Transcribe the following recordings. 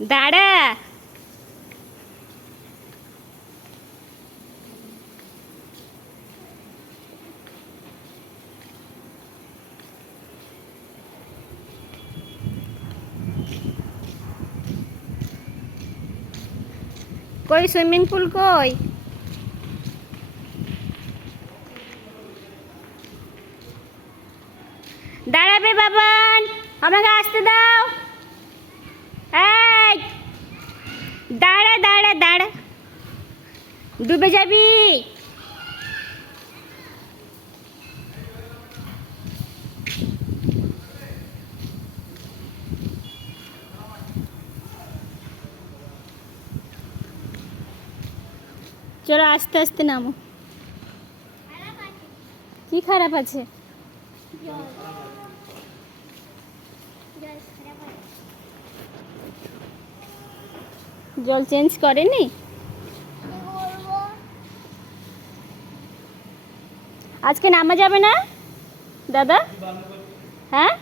দাঁড়া। কই swimming pool কই? দাঁড়াবে বাবান আমাকে আসতে দাও। এই দাঁড়া দাঁড়া দাঁড়া। ডুবে যাবি। চলো আস্তে আস্তে নামো। কি খারাপ আছে? জল চেঞ্জ করেনি? আজকে নামা যাবে না? দাদা? হ্যাঁ?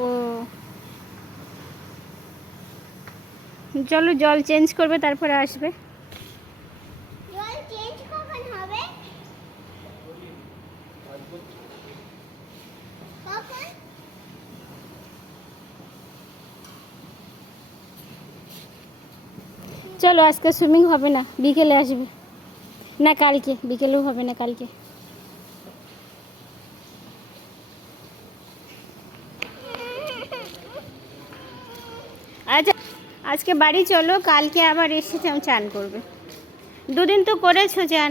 ও। চলো জল চেঞ্জ করবে, তারপরে আসবে জল চেঞ্জ কখন হবে কখন চলো, আজকে সুইমিং হবে না, বিকেলে আসবে। না, কালকে, বিকেলেও হবে না, কালকে। আচ্ছা আজকে বাড়ি চলো, কালকে আবার এসে চান করবে। দুদিন তো করেছ, চান।